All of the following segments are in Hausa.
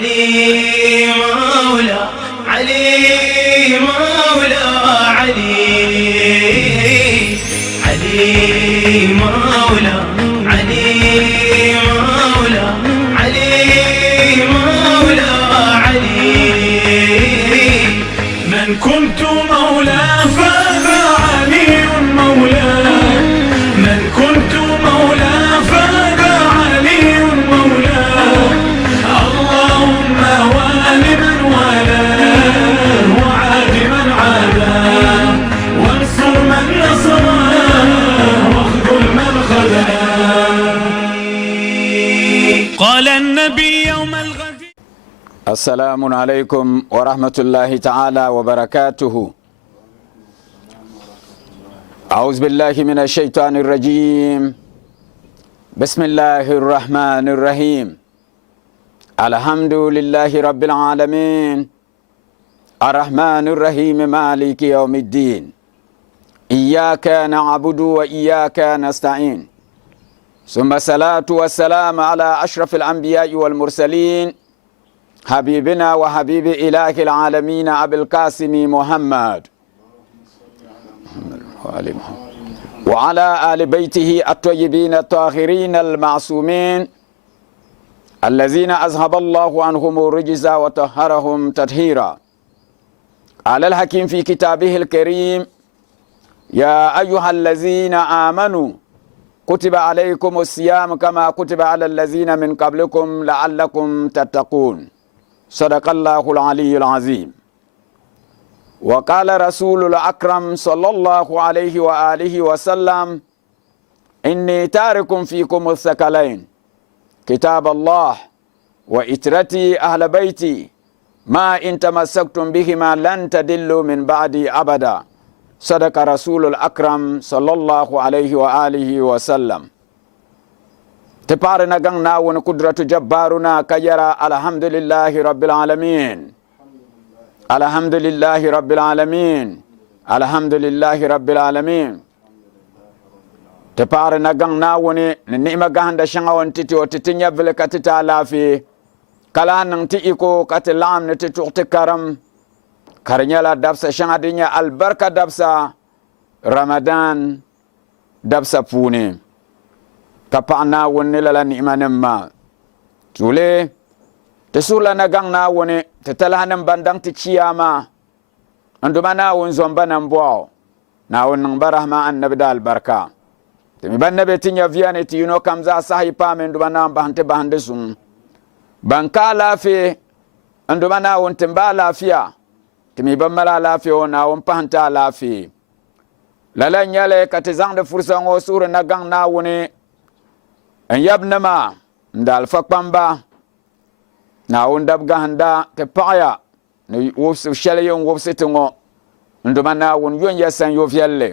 علي مولا علي مولا علي علي مولا علي مولا علي مولا علي من كنت مولاه فعلي مولاه من كنت مولاه فعلي مولاه اللهم وال من والاه وعاد من عاداه وانصر من نصراه واخذل من خذلاه. قال النبي يوم الغد السلام عليكم ورحمة الله تعالى وبركاته. أعوذ بالله من الشيطان الرجيم. بسم الله الرحمن الرحيم. الحمد لله رب العالمين الرحمن الرحيم مالك يوم الدين إياك نعبد وإياك نستعين ثم الصلاة والسلام على أشرف الأنبياء والمرسلين حبيبنا وحبيب إله العالمين أبي القاسم محمد وعلى آل بيته الطيبين الطاهرين المعصومين الذين أذهب الله عنهم الرجز وطهرهم تطهيرا. على الحكيم في كتابه الكريم يا أيها الذين آمنوا كتب عليكم الصيام كما كتب على الذين من قبلكم لعلكم تتقون. صدق الله العلي العظيم. وقال رسول الأكرم صلى الله عليه وآله وسلم إني تارك فيكم الثقلين كتاب الله وإترتي أهل بيتي ما إن تمسكتم بهما لن تدلوا من بعدي أبدا. صدق رسول الأكرم صلى الله عليه وآله وسلم. تبارنا غننا ونقدرة جبارنا كيرا الحمد لله رب العالمين الحمد لله رب العالمين الحمد لله رب العالمين. تبارنا غننا وني نعمة غندا شنغا ونتي وتتنيا بلكتتا لافي كلا ننتي إيكو كتلام نتي تكرم كارنيالا دابسا شنغا دنيا البركة دابسا رمضان دابسا بوني كپانا وني للا نعمة نما تولي تسولا نغننا وني تتلهنم بندان تشياما عندما ناون زومبا نمبواو ناون نمبرهما أن نبدا البركة تمي بان نبتين يفياني تيونو كمزا صحي پامي عندما نام بحنت بحندسون بانكا لافي عندما ناون تنبا لافيا تمي بملا لافي وناون بحنتا لافي للا نيالي كتزان دفرسا وصور نغننا وني ان يبنما ندال فقبانبا ناون دبغا هندا تبايا وفس شليون وفس تنغو ندما ناون يون يسان يوفيالي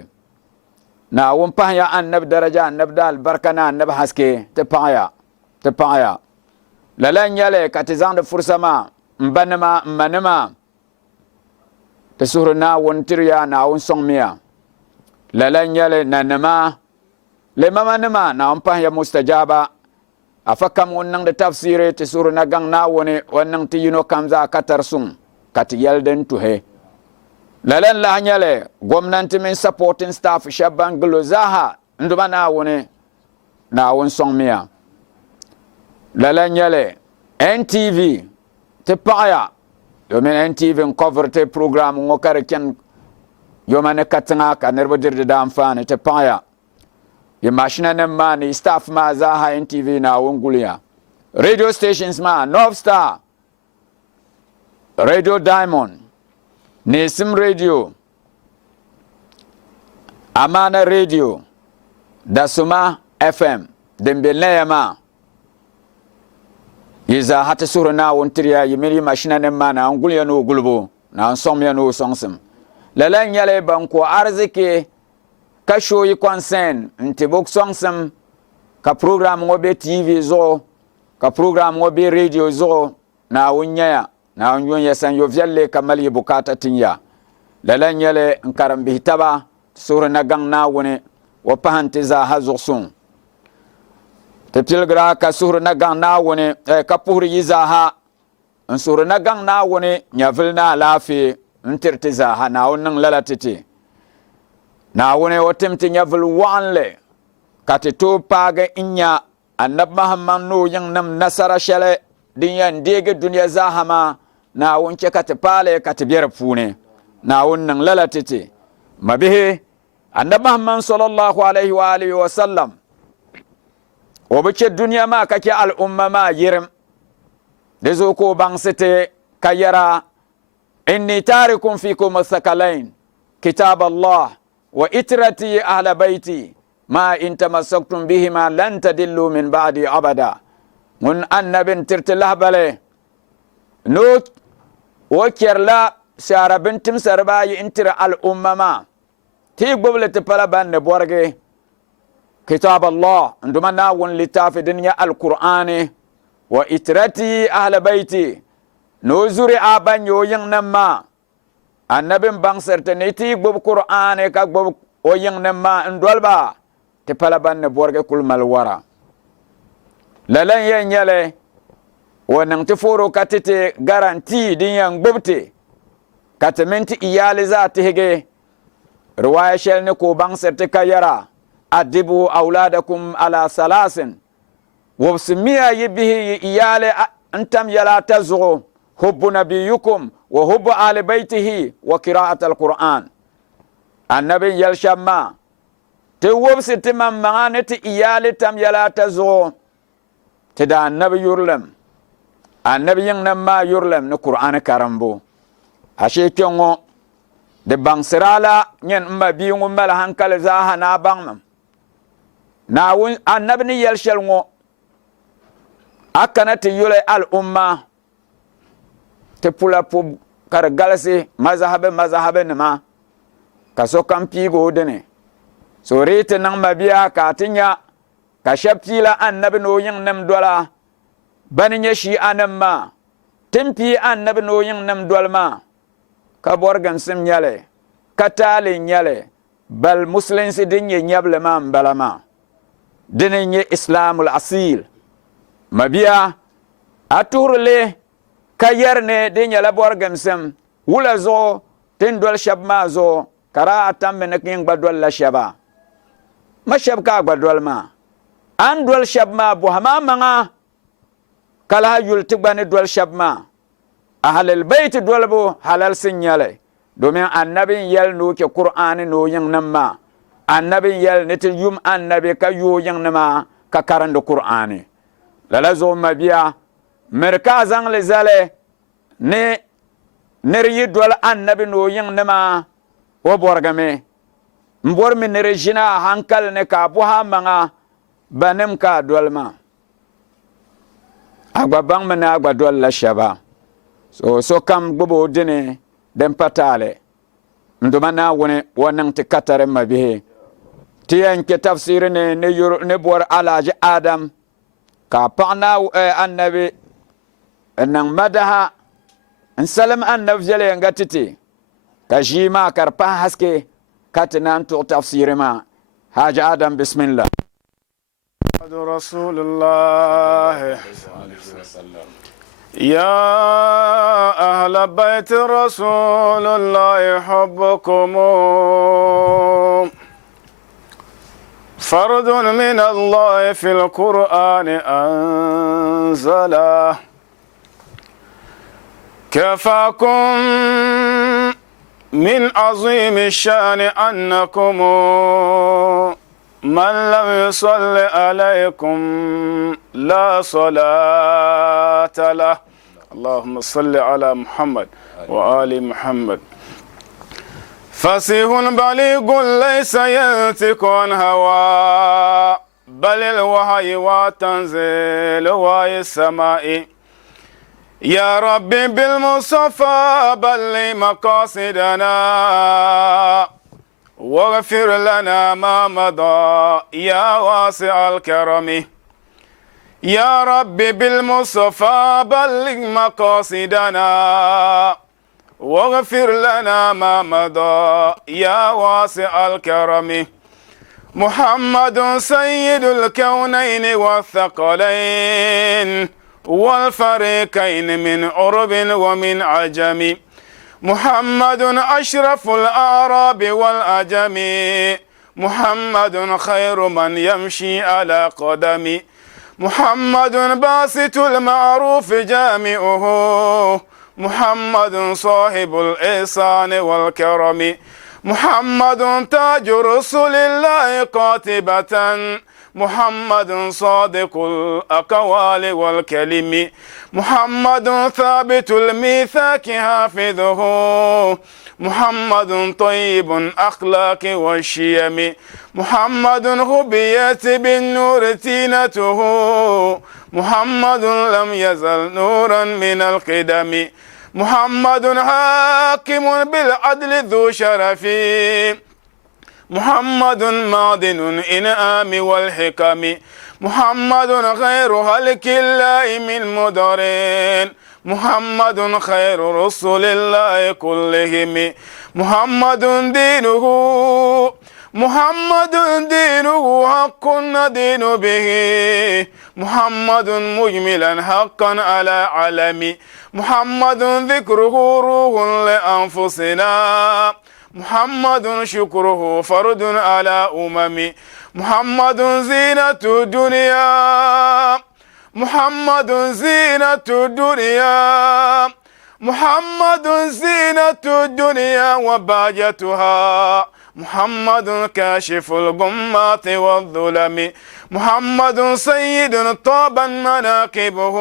ناون بايا ان نب درجة نبدا البركنا نب حسكي تبايا للا نيالي كتزان دفرسا ما مبنما منما تسور ناون تريا ناون صميا للا نيالي نانما لما نما ناون بايا مستجابا afakam wonnang de tafsire te suru na gang na woni wonnang ti yino kamza katarsum kat yelden to he lalan la nyale gomnanti min supporting staff shaban glozaha nduma na woni na won songmia lalan nyale NTV te paaya yo men NTV cover te program ngokare ken yo mane katanga ka nerbo dirde dam fane te paaya ye machine na mani staff ma zaha NTV na wongulia radio stations ma North Star Radio Diamond Nesim Radio Amana Radio Dasuma FM Dembele ma Yiza hata sura na wontriya yimiri machine na ma na ngulia no gulbo na nsomya no songsim lala nyale banko arziki ka shoyi concern nti bok songsem ka program ngobe TV zo ka program ngobe radio zo na wunya na wunya san yo vyalle kamali bukata tinya lala nyale nkaram bihitaba sura na gang na woni wa pahanti za hazursun te pilgra ka sura na gang na woni ka puri yiza ha n surna gaŋ naawuni nyɛvili ni alaafee n tiriti zaaha naawuni niŋ lala titi naawuni o tim ti nyɛvili waɣinli ka ti tooi paagi n nya annabi Muhammad ni o yiŋ nim nasara shɛli din yɛn deegi duniya zaaha maa naawuni chɛ ka ti paali ka ti bɛ di puuni naawuni niŋ lala titi ma bihi annabi Muhammad sallallahu alaihi wa alihi wa sallam o bi chɛ duniya maa ka chɛ al'umma maa yirim di zuɣu ka o baŋsi ti ka yɛra inni taarikum fikum thaqalain kitab Allah wa itrati ahla bayti ma in tamassaktum bihima lan tadillu min ba'di abada mun annabin tirti lahbale no o kɛrila shara bin timsari baayi n tiri al'umma maa ti gbubili ti pala ban ni bɔrigi kitab Allah nduma naawuni littaafi din nyɛ al-Qur'ani wa itrati ahla bayti no zuri a ban yo yiŋ nim maa annabin baŋsirti ni ti gbubi Qur'ani ka gbubi o yiŋ nim maa n doliba ti pala ban ni bɔrigi kuli mali wara lalan yɛn nyɛli o niŋ ti foro ka ti ti garanti din yɛn gbubi ti ka ti min ti iyali zaa tihigi riwaya shɛli ni ko baŋsirti ka yɛra adibu auladakum ala salasin wobsi miya yi bihi yi iyali n tam yɛla ta zuɣu hubbu nabiyukum wa hubbu ali baytihi wa qira'at al-Qur'an annabin yɛl shɛb maa ti wobsi ti maŋmaŋa ni ti iyali tam yɛla ta zuɣu ti da annabi yurlim annabi yiŋ nim maa yurlim ni Qur'ani karimbu ashe kpɛŋŋo di baŋsira la nyɛn n ma bii ŋun mali hankali zaaha na baŋmim naawuni annabi ni yɛl shɛli ŋo a kana ti yuli al'umma ti pula pub ka di galisi mazahabi nima ka sokam piigi o dini so rii ti niŋ ma biya ka ti nya ka shɛb piila annabi ni o yiŋ nim dola bani nyɛ shi'a nim maa tin pii annabi ni o yiŋ nim doli maa ka bɔriginsim nyɛli ka taali nyɛli bal musulinsi din nyɛ nyɛbili maa n bala maa dini nyɛ islamul asil ma biya a tuhirili ka yɛrini di nyɛla bɔriginsim wula zuɣu tin doli shɛba maa zuɣu ka raa a tammi ni yin gba doli la shɛba ma shɛba ka a gba doli maa an doli shɛba maa bɔhima maŋa ka lahi yuli ti gba ni doli shɛba maa ahlul bayti dolibu halalsi nyɛli domin annabin yɛli ni o ke Qur'ani ni o yiŋ nim maa annabin yɛli ni ti yum annabi ka yoo yiŋ nima ka karindi Qur'ani lala zuɣu ma biya miri ka a zaŋli zali ni niri yi doli annabi ni o yiŋ nima o bɔrigimi n bɔrimi niri ʒina a hankali ni ka a bɔha maŋa ba nim ka a doli maa a gba baŋmi ni a gba doli la shɛba sokam gbubi o dini din pa taali nduma naawuni wa niŋ ti katari ma bihi ti yɛn ke tafsiri ni bɔri alhaji Adam ka a paɣa annabi n niŋ madaha n salim annabi viɛliyɛnga titi ka ʒii maa ka di pahi haske ka ti naan tuɣi tafsiri maa haji Adam bismillah Rasulullah يا أهل بيت رسول الله حبكم فرد من الله في القرآن أنزله كفاكم من عظيم الشأن أنكم من لم يصل عليكم لا صلاة له اللهم صل على محمد وآل محمد فصيح بليغ ليس ينطق عن هوى بل الوحي وتنزيل وحي السماء يا ربي بالمصطفى بلغ مقاصدنا واغفر لنا ما مضى يا واسع الكرم يا ربي بالمصطفى بلغ مقاصدنا واغفر لنا ما مضى يا واسع الكرم محمد سيد الكونين والثقلين والفريقين من عرب ومن عجم محمد أشرف الأعراب والأجم محمد خير من يمشي على قدم محمد باسط المعروف جامعه محمد صاحب الإحسان والكرم محمد تاج رسل الله قاتبة محمد صادق الأقوال والكلم محمد ثابت الميثاق حافظه محمد طيب أخلاق والشيم محمد هبيت بالنور تينته محمد لم يزل نورا من القدم محمد حاكم بالعدل ذو شرف محمد معدن إنعام والحكم محمد خير خلق الله من مدرين محمد خير رسل الله كلهم محمد دينه حق ندين به محمد مجملا حقا على علم محمد ذكره روح لأنفسنا محمد شكره فرد على محمد زينة الدنيا محمد زينة الدنيا محمد زينة الدنيا وباجتها محمد كاشف الغمات والظلم محمد سيد طاب مناكبه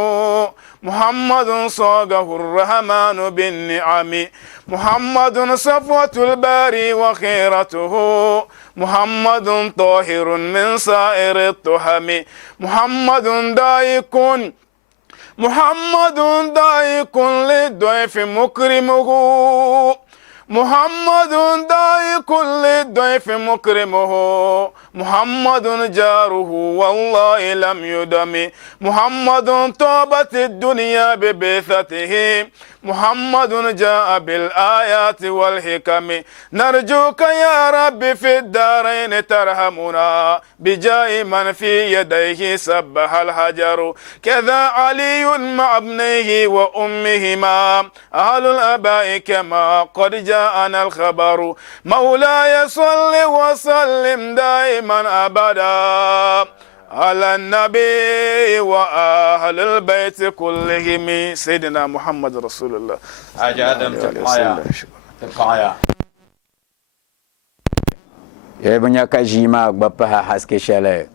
محمد صاغه الرحمن بالنعم محمد صفوة الباري وخيرته محمد طاهر من سائر التهم محمد دايك للضيف مكرمه محمد دايك للضيف مكرمه محمد جاره والله لم يدم محمد طابت الدنيا ببعثته محمد جاء بالآيات والحكم نرجوك يا رب في الدارين ترحمنا بجاه من في يديه سبح الحجر كذا علي مع ابنيه وأمهما أهل الآباء كما قد جاءنا الخبر مولاي صل وسلم دائما أبدا على النبي وأهل البيت كلهم سيدنا محمد رسول الله أجادم تقايا يبنيا كجيما بابها حسكي شلي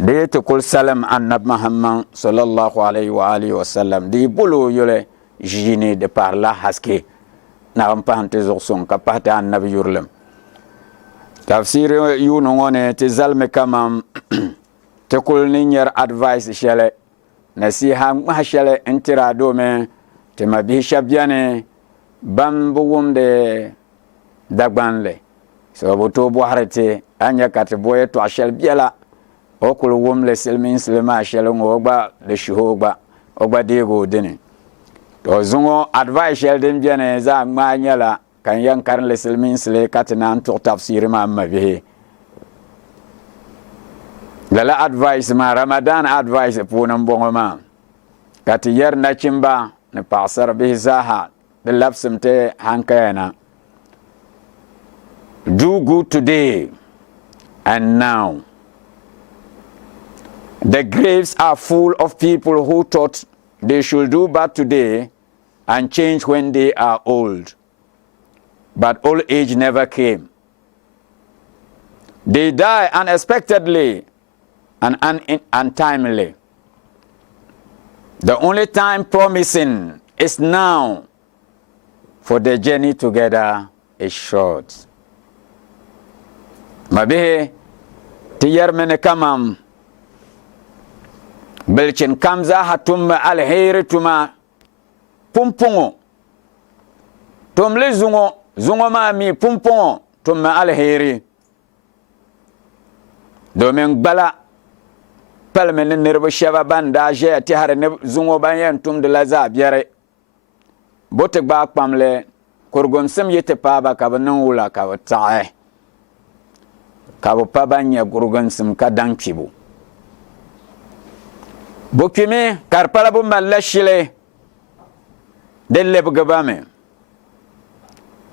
ديت كل سلام عن نبي محمد صلى الله عليه وآله وسلم دي بلو يولي جيني دي بارلا حسكي نعم بانتي زوصون كبهت عن نبي يرلم تفسير يونغوني تزلم كمام تقول نير advice شلي نسيها ما شلي انترا دومي تما بيه شبياني بامبوم دي دقبان لي سوابتو بوحرتي أنيا كاتبوية تو أشل بيلا أكل ووم لسلمين سلما أشلون وغبا لشهوغبا وغبا ديغو ديني تو زونغو advice شل دين بياني زا ما نيلا كان ينكرن لسلمين سلي كاتنا انتو تفسير ما أما به للا advice ما رمضان advice پونم بونغ ما كاتي ير نچمبا نپاسر به زاها دلبسمتي هنكينا Do good today and now. The graves are full of people who thought they should do bad today and change when they are old. But old age never came. They die unexpectedly and untimely. The only time promising is now, for the journey together is short. Mabihe tiyar mene kamam belchen kamza hatum alheri tuma pumpungo tumle zungo ma mi pumpungo tum alheri domin gbala palmen nirba shaba banda je ti har ne zungo banyan tum de laza biere bote gba pamle kurgom sem yete paba ka banan wula ka tae kabo pabanya gurgan sim ka dankibu bukimi karpala bu malashile delle bugabame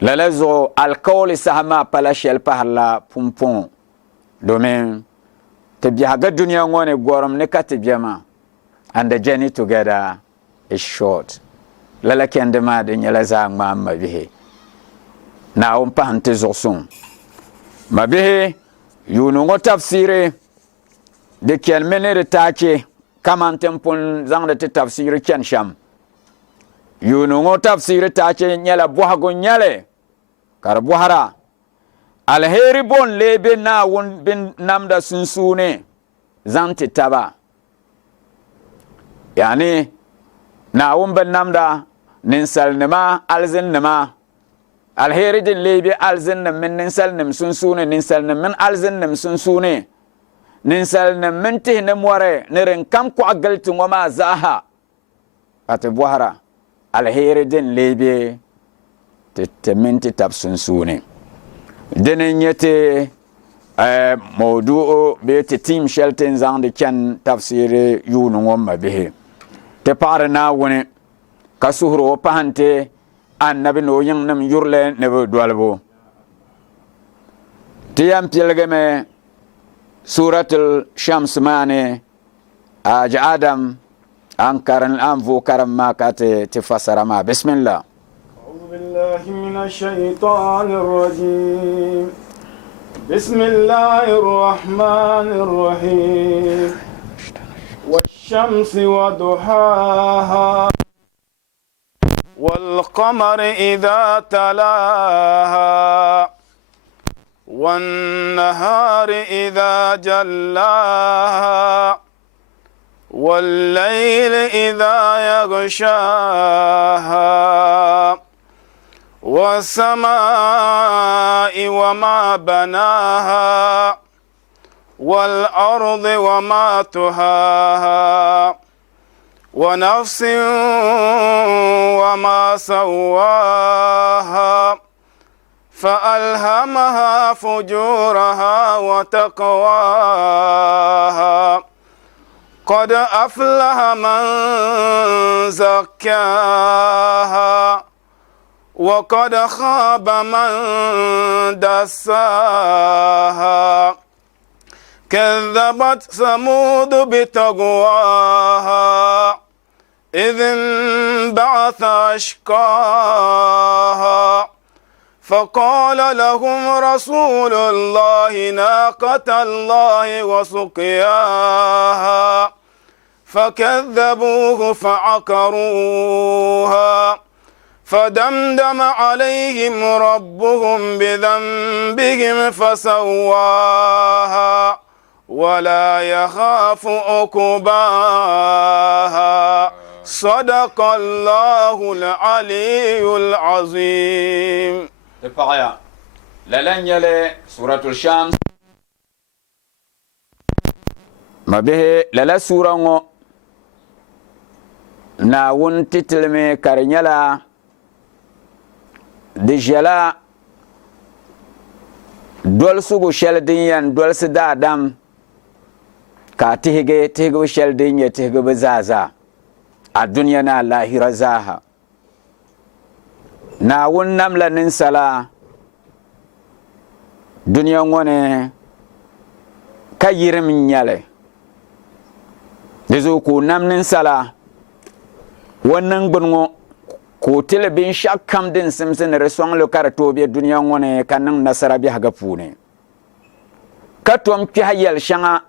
lalazo alqawli sahama palashel pahla pumpon domin tabihaga dunya ngone gorom ne katibiyama and the journey together is short lala kende ma de nyala za ngma bihe na on pante zosun mabihe yunu ngo tafsire de ken menere tache kamanten pun zangde te tafsire ken sham yunu ngo tafsire tache nyala bohago nyale kar bohara alheri bon lebe na won bin namda sunsune zanti taba yani na won bin namda ninsal nima alzin nima alheri din lebe alzin nim min ninsal nim sunsune ninsal nim min alzin nim sunsune ninsal nim min tihne more nirin kam ko agalti ngoma zaha ate bohara alheri din lebe te minti tab sunsune denen yete mawdu'u be te team shelten zande kan tafsir yunu ngomma bihi te parna woni kasuhro pahante annabi no yangnam yurle ne bo dolbo tiyam pilgame suratul shams mane aj adam ankaran anvu karam makate te fasara ma bismillah بالله من الشيطان الرجيم بسم الله الرحمن الرحيم والشمس وضحاها والقمر إذا تلاها والنهار إذا جلاها والليل إذا يغشاها والسماء وما بناها والأرض وما طحاها ونفس وما سواها فألهمها فجورها وتقواها قد أفلح من زكاها وقد خاب من دساها كذبت ثمود بتقواها إذ انبعث أشقاها فقال لهم رسول الله ناقة الله وسقياها فكذبوه فعقروها فدمدم عليهم ربهم بذنبهم فسواها ولا يخاف عقباها صدق الله العلي العظيم. الفقايا للن يلي سورة الشمس ما به للا سورة ناون تتلمي كارنيلا dijala dol sugu shel din yan dol si da adam ka tihige shel din ya tihige bazaza a duniya na lahira zaha na wun namla nin sala duniya ngone ka yirim nyale dizu ku nam nin sala wannan gbungo ko tele bin shakam din simsin resong lo karato bi duniya ngone kanang nasara bi haga pune katom ki hayal shanga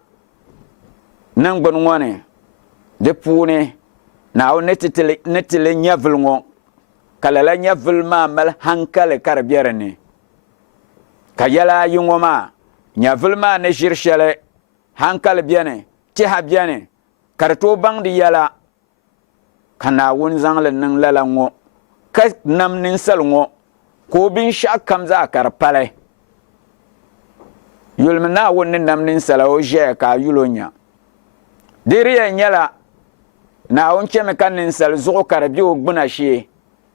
nang bon ngone de pune na o netile nyavul ngo kala la nyavul ma mal hankale karbiyarne kayala yungoma nyavul ma ne jirshale hankale biane ti habiane karato bang di yala kana wun zangle nang lala ngo ka nam ninsal ngo ko bin shakam za kar pale yulmana won nam ninsal o je ka yulonya diriya nyala na on cheme kan ninsal zo kar bi o gbuna shi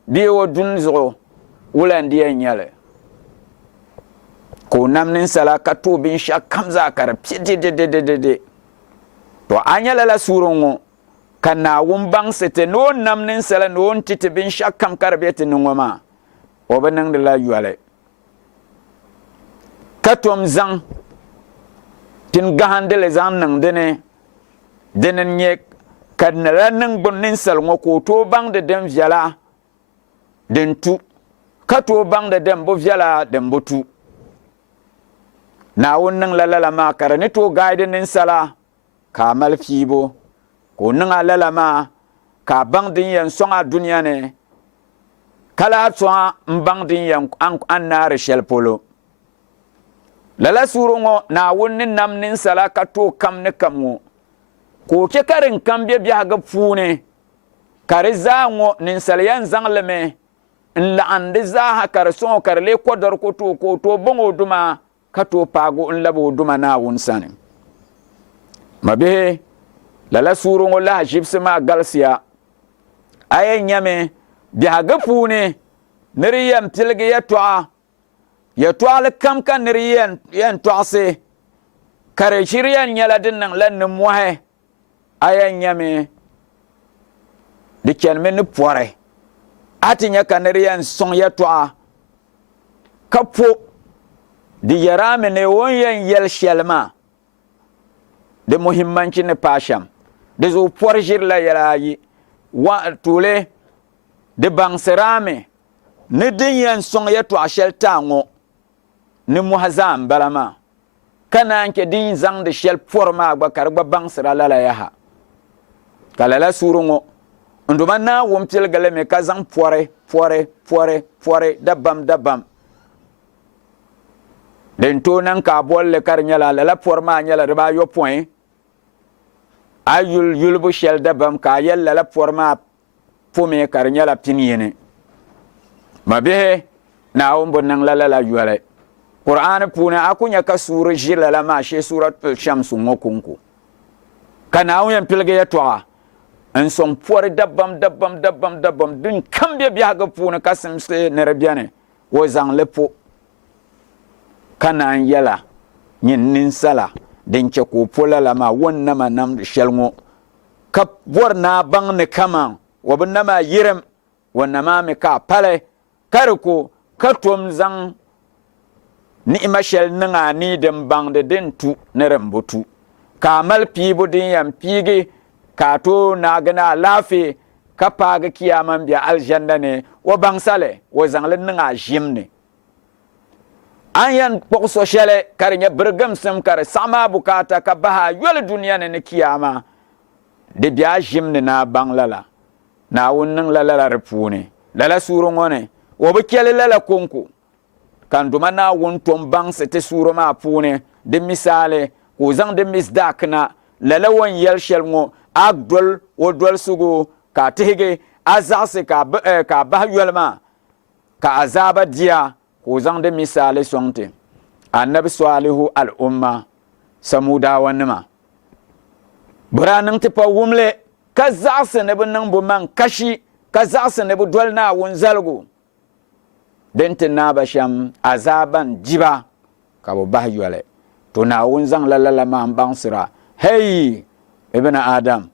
bi o dun zo wulan diya nyale ko nam ninsala ka to bin shakam za kar pide de to anyala la surongo ka Naawuni baŋsiti ni o nam ninsala ni o ti ti binshɛɣu kam ka di be ti niŋo maa o bi niŋdila yɔli ka tom zaŋ tin gahindili zaŋ niŋ dini n-nyɛ ka di la niŋgbuni ninsali ŋɔ ka o tooi baŋdi din viɛla din tu ka tooi baŋdi din bi viɛla din bi tu Naawuni niŋla lala maa ka di ni tooi gaadi ninsala ka a mali fiibu ka o niŋa lala maa ka a baŋ din yɛn sɔŋ a duniya ni ka laa sɔŋa n-baŋ din yɛn an naari shɛli polo lala suuri ŋɔ Naawuni ni nam ninsala ka tooi kam ni kam ŋɔ ka o chɛ ka din kam be biɛhigu puuni ka di zaa ŋɔ ninsali yɛn zaŋlimi n-laɣim di zaaha ka di sɔŋ ka di lee kɔdɔri ko tooi ka o tooi baŋ o duma ka tooi paagi n labi o duma Naawuni sani ma bihi lala suuri ŋɔ lahaʒibisi maa galisiya a yɛn nyɛmi biɛhigu puuni ni di yɛn piligi yɛtɔɣali kam ka ni di yɛn tɔɣisi ka di ʒiri yɛn nyɛla di niŋla nimmɔhi a yɛn nyɛmi di chanimi ni pɔri a ti nyɛ ka ni di yɛn sɔŋ yɛtɔɣa ka po di yɛraami ni o yɛn yɛli shɛli maa di muhimmanci ni paasham di zuɣu pɔri ʒirila yɛla ayi tuuli di baŋsiraami ni din yɛn sɔŋ yɛtɔɣa shɛli taa ŋɔ ni mɔha zaa n bala maa ka naan chɛ din zaŋ di shɛli pɔri maa gba ka di gba baŋsira lala yaha ka lala suuri ŋɔ nduma Naawuni pilgilimi ka zaŋ pɔri dabam din tooi niŋ ka a bolli ka di nyɛla lala pɔri maa nyɛla dibaayɔpɔin a yulibu shɛli dabam ka a yɛli lala pɔri maa pumi ka di nyɛla piniyini ma bihi Naawuni bi niŋla lala yɔli Qur'ani puuni a ku nyɛ ka suuri ʒi lala maa shee Suratul Shamsu ŋɔ kunku ka Naawuni yɛn piligi yɛtɔɣa n sɔŋ pɔri dabam din kam be biɛhigu puuni ka simsi ni di bɛni o zaŋli po ka naan yɛla nyini ninsala din chɛ ka o po lala maa wannama namdi shɛli ŋɔ ka bɔri naa baŋ ni kama wa bi nama yirim wannama mi ka a pali ka di ko ka tom zaŋ ni'ima shɛli niŋ a nii din baŋdi din tu ni din bi tu ka a mali piibu din yɛn piigi ka a tooi naagi ni alaafee ka paagi kiyama n bɛ aljanna ni o baŋsali o zaŋli niŋ a ʒim ni an yɛn kpuɣi so shɛli ka di nyɛ birigimsim ka di saɣam a bukaata ka bahi a yɔli duniya ni kiyama di bɛ a ʒim ni ni a baŋ lala Naawuni niŋla lala di puuni lala suuri ŋɔ ni o bi chɛli lala konko kan duma Naawuni tom baŋsi ti suuri maa puuni di misaali ka o zaŋ di misdaakina lala wan yɛli shɛli ŋɔ a doli o dolisigu ka a tihigi a zaɣasi ka a bahi yɔli maa ka azaaba diya ka o zaŋ di misaali sɔŋti annabi Salihu al'umma samudawa nima bi daa niŋ ti pa wumli ka zaɣasi ni bi niŋ bi maŋ kashi ka zaɣasi ni bi doli Naawuni zaligu din ti naaba shɛm azaaban diba ka bi bahi yɔli to Naawuni zaŋla lala maa n baŋsira hey ibn Adam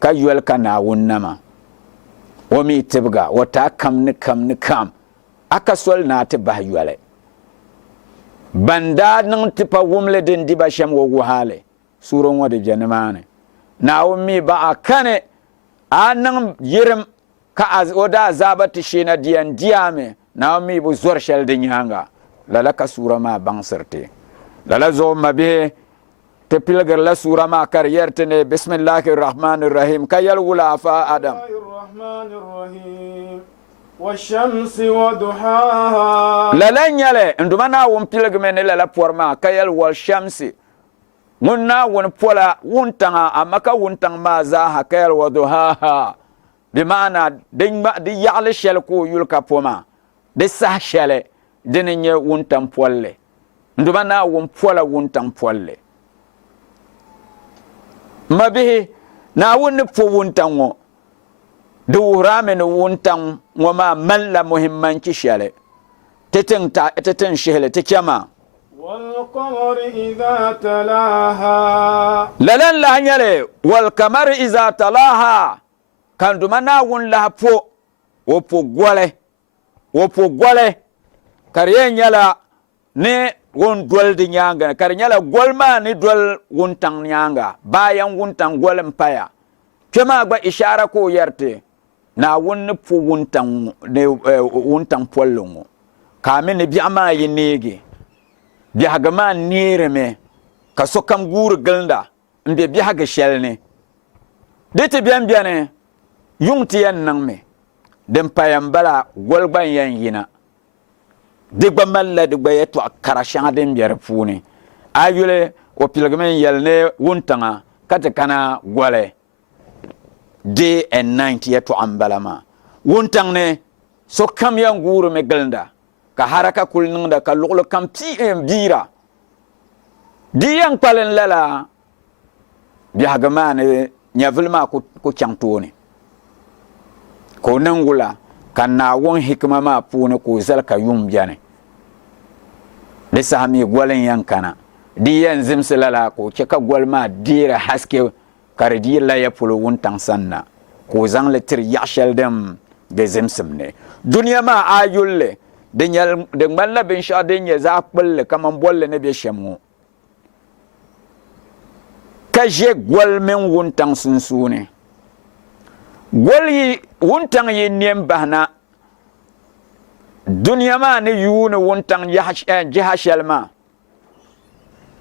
ka yɔli ka Naawuni nama o mi tibiga o taa kam ni kam a ka soli naa ti bahi yɔli ban daa niŋ ti pa wumli din diba shɛm o wuhali suuri ŋɔ di bɛ nimaani Naawuni mi ba a kani a niŋ yirim ka o daa zaaba ti sheena diyan diyaami Naawuni mi bi zɔri shɛli di nyaanga lala ka suura maa baŋsirti lala zuɣu ma bihi ti pilgirila suura maa ka di yɛriti ni bismillahi rahmani rahim ka yɛli wulaafa Adam lala nyɛli nduma Naawuni pilgimi ni lala pɔri maa ka yɛli wal shamsi ŋun Naawuni pɔla wuntaŋa amma ka wuntaŋ maa zaaha ka yɛli wa duhaha bi maana di yaɣali shɛli ka o yuli ka po maa di saha shɛli di ni nyɛ wuntaŋ pɔlli nduma Naawuni pɔla wuntaŋ pɔlli ma bihi Naawuni ni po wuntaŋ ŋɔ di wuhurami ni wuntaŋ ŋɔ maa malila muhimmanci shɛli ti tin shihili ti chɛma والقمر إذا تلاها lalan la nyale wal kamar iza talaha kan dumana wun la po wopo gwale kariye nyala ne won dol di nyanga kar nyala golma ni dol won tang nyanga bayan won tang golem paya kema gba ishara ko yarte na won po won tang ne won tang pollongo kamin ne biama yinege biaga ma nire me ka sokam gur galda mbe biaga shelne dete biane yungti yan nangme dem payam bala golban yan yina digba malla digba yeto akara shanga dem biar funi ayule o pilgmen yelne wuntanga kata kana gole day and night yeto ambalama wuntangne so kam yan guru me galda ka haraka kulnda ka luglo kam ti en bira diyan palen lala biaga mane nyavulma ko chantoni ko nangula kan na won hikma ma pune ko zal ka yum biane de sami golen yankana di yan zimsalala ko ke ka golma dira haske kar di la ya pulo won tan sanna ko zang le tir yashal dem de zimsimne dunya ma ayulle de nyal de malla bin sha de nya za kbulle kaman bolle ne be shemu ka je gol men won tan sunsune gol yi wuntan yi niem bahna dunya ma ne yuna wuntan jahashalma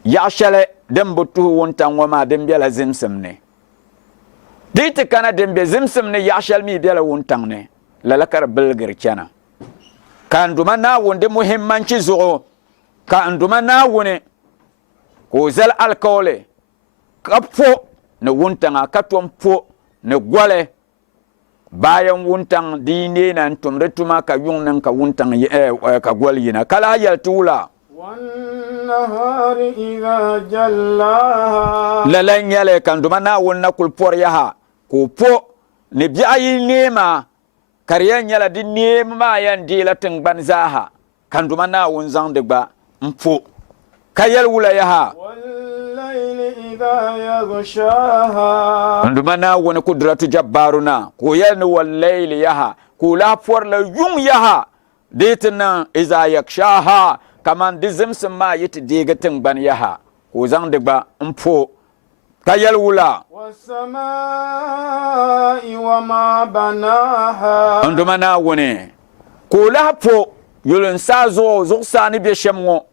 yashale dem butu wuntan wama dem bela zimsimne dite kana dem be zimsimne yashalmi bela wuntan ne lalakar bilgir kana kan duma na wonde muhimmanci zugo kan duma na wone ko zal alkole kapfo ne wuntan ka tomfo ne gwale bayan wuntan dine nan tumre tuma ka yung nan ka wuntan ka gwal yina kala yal tula wan nahari idha jallaha lalan yale kan duma na wonna kul por yaha ko po ne bi ayi nema kariyan yala di nema yan dila tin banzaha kan duma na won zang de ba mpo kayal wula yaha nduma na wani kudratu jabbaruna ko yalni wallayli yaha ko la for la yung yaha detina iza yakshaha kaman dizimsim ma yiti digatin ban yaha ko zang digba mpo kayal wula wasamai wama banaha nduma na wani ko la po yulun sazo zuksani be shemwo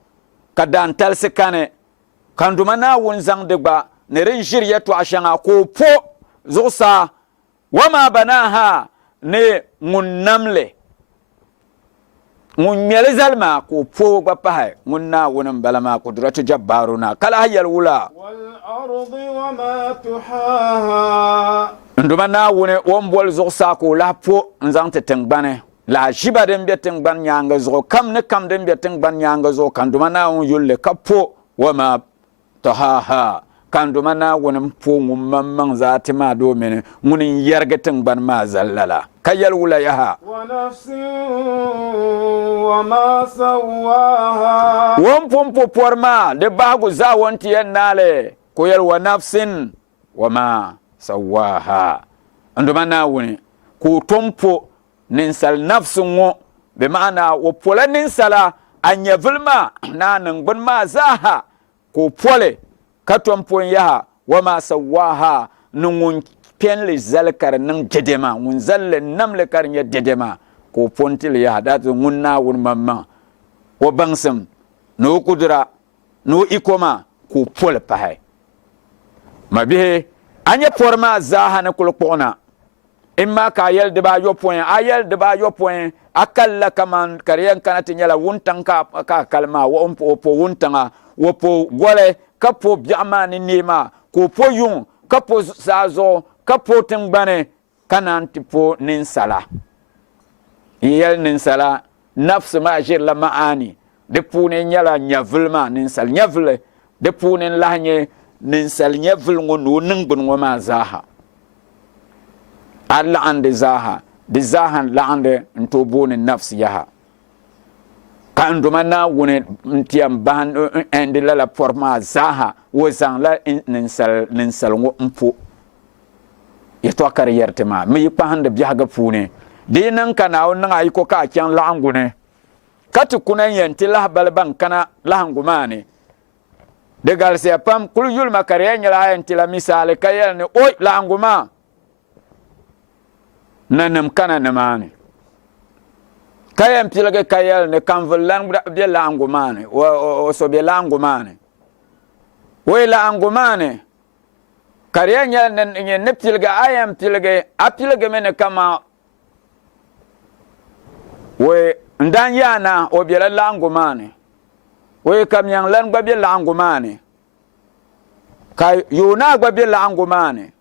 kadan talsikane kan duma na wun zang digba ne rin shirya to ashanga ko po zusa wama banaha ne mun namle mun melzalma ko po gba pahay mun na wunun balama kudratu jabbaruna kala hayal wula wal ardi wama tuhaha nduma na wune wombol zusa ko la po nzang te tengbane la jiba dem be tengban nyanga zo kam ne kam dem be tengban nyanga zo kan duma na wun yulle kapo wama tahaha kan duma na wani po mamman zati ma domin munin yargatin ban ma zallala kayal wula yaha wa nafsin wa ma sawaha won pompo porma de bagu za wonti nale ko yal wa nafsin wa ma sawaha anduma na wani ko tompo ninsal nafsun wo be ma'ana wo pola ninsala anya vulma na nan ban ma zaha ko pole katon pon yaha wama sawaha nungun penle zalkar nan jedema mun zalle namle kar nya dedema ko pontil yaha datu munna won mamma wo bangsam no kudura no ikoma ko pole pahay mabihe anya forma zaha na kulqona imma ka yel de ba yo point ayel de ba yo point akalla kaman kariyan kanati nyala wuntan ka kalma wo po wuntanga wopo gole kapo biamani nema ko po yung kapo sazo kapo tingbane kanan tipo ninsala yel ninsala nafs ma ajir la maani de pune nyala nyavulma ninsal nyavle de pune lahnye ninsal nyavul ngonu ningbun ngoma zaha alla ande zaha de zahan la ande ntobone nafs yaha kan duma na wuni tiam ban endi la forma zaha wo zang la ninsal ngo mpo yeto kar yertema mi pahande biaga pune de nan kana on nga iko ka kyan langune katu kuna yenti la balban kana lahangumane de galse pam kul yul makare nyala yenti la misale kayel ne oy languma nanam kana namane kayam pilage kayel ne kanvelan be langumane o so be langumane we langumane kare nyal ne pilage ayam pilage apilage mene kama we ndan yana o be langumane we kam yang lan gba be langumane kay yuna gba be langumane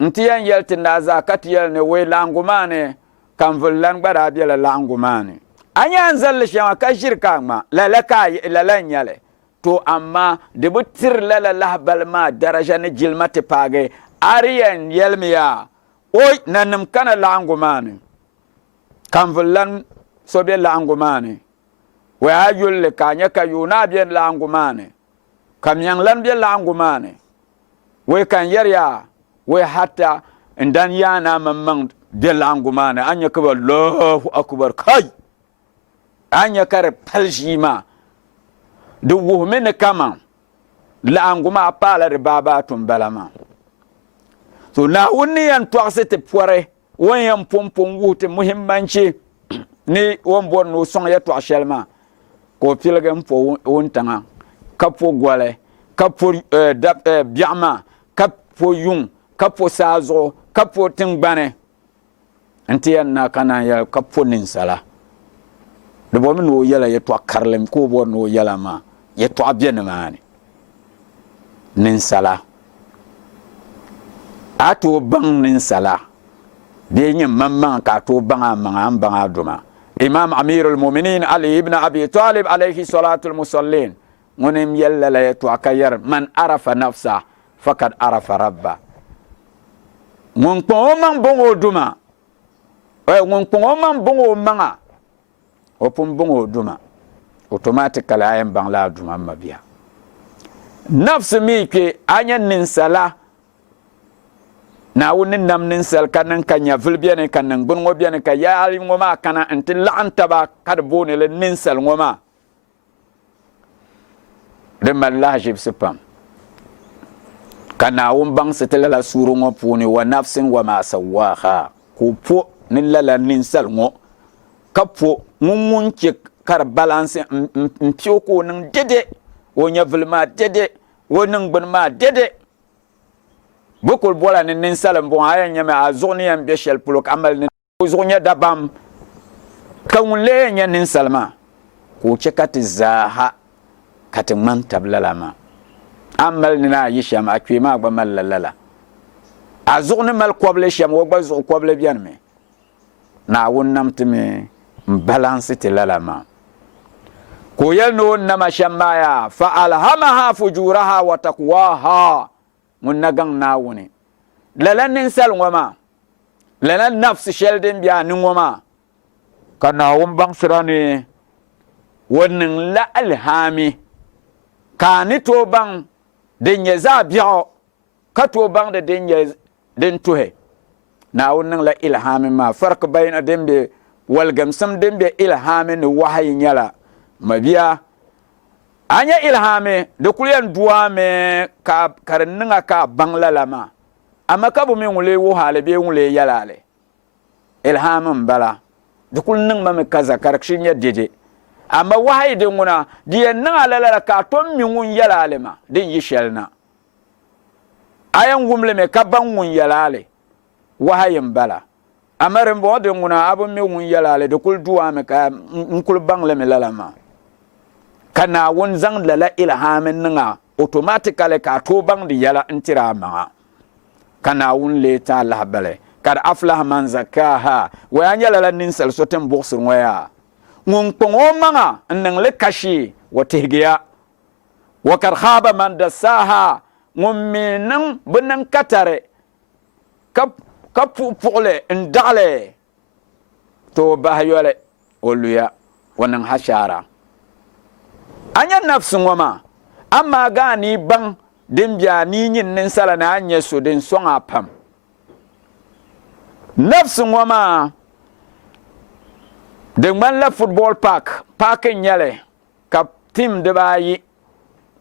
ntiyan yeltinda zakatiyel ne we langumane kan vulan gbara bi la langumane anya zal shama ka shirka ma la nyale to amma de butir la balma daraja ne jilmati page ariyan yelmiya oy nanam kana langumane kan vulan so be langumane we ayul le kanya ka yuna bi langumane kam yang lan bi langumane we kan yarya we hatta ndan yana mamman de langumane anya ka Allahu akbar kai anya kar paljima du wuhmene kama languma pala de baba tum balama so na wonni yan toxete poire won yan pompon wute muhimmanci ni won bonno son ya to shelma ko pilgam po won tanga kapo gwale kapo biama kapo yung kapo sazo kapo tingbane antiyan na kana ya kapo ninsala de bo mi no yala ye to karlem ko bo no yala ma ye to abien mani ninsala ato bang ninsala de nyam mamma ka to banga manga duma imam amirul mu'minin ali ibn abi talib alayhi salatu al musallin ngonem yalla la to akayar man arafa nafsa faqad arafa rabba ngon ko man bongo duma ngon ko man bongo manga opum bongo duma automatically ayam bangla duma mabia nafs mi ke anyan ninsala na wunin nam ninsal kanan kanya vulbiane kanan bungo biane ka yali ngoma kana anti la'antaba kad bone le ninsal ngoma de malajib sepam kana won bang setela la suru ngo puni wa nafsin wa ma sawaha ko po nilla ninsal ngo kapo ngumun ci kar balance mpio ko nang dede wo nyavulma dede wo nang bunma dede bokol bola ne ninsal bon aya nyame azoni am beshel pulok amal ne zonya dabam kawle nya ninsalma ko cekati zaha katin tablalama amal nina yisham akwima gba mallalala azugni mal koble sham wo gba zo koble bian me na wonnam timi balance tilalama ko yelno nama shamaya fa alhamaha fujuraha wa taqwaha munagang nawuni lala ninsal ngoma lala nafs sheldin biya ngoma kana wombang sirani wonin la alhami kani to bang denye za biya ka to bang de denye den tuhe na wonin la ilhami ma farq bayna dembe wal gamsam dembe ilhami ni wahayi nyala mabiya anya ilhami de kulian duwa me ka karninga ka bangla lama amma ka bu mi ngule wo hale be ngule yalale ilhamin bala de kulnin ma me kaza karakshin ya deje amma wahayi de nguna diye nan alala ka ton mi ngun yalale ma din yishelna ayan gumle me ka bangun yalale wahayin bala amarin bo de nguna abu mi ngun yalale de kul duwa me ka nkul bangle me lalama kana won zang lala ilhamin nga automatically ka to bang di yala intira ma kana won leta lahbale kad aflah man zakaha wa anya lala ninsal sotem boxur waya ngun pongo manga nang le kashi wotegiya wa kar khaba man dasaha ngum minang benang katare kap pule ndale to bahyole oluya wanang hashara anya nafsu ngoma amma gani bang din biya ni yin nin sala na anya so din son apam nafsu ngoma de man la football park nyale ka team de bayi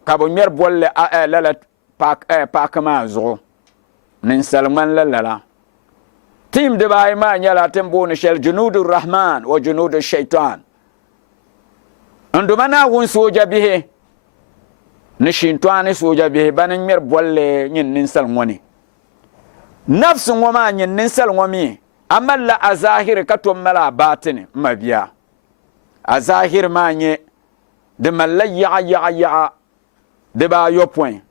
ka bo mer bolle la park ma zo nin salman la team de bayi ma nyala tembo ne shel junudur rahman wa junudur shaitan anduma na wun soja bihe ni shintwani soja bihe banin mer bolle nyin ninsal ngoni nafsu ngoma nyin ninsal ngomi amma la azahir katum mala batin mabiya azahir manye de malaya ya de ba yo point